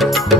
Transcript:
thank mm -hmm. you mm -hmm. mm -hmm.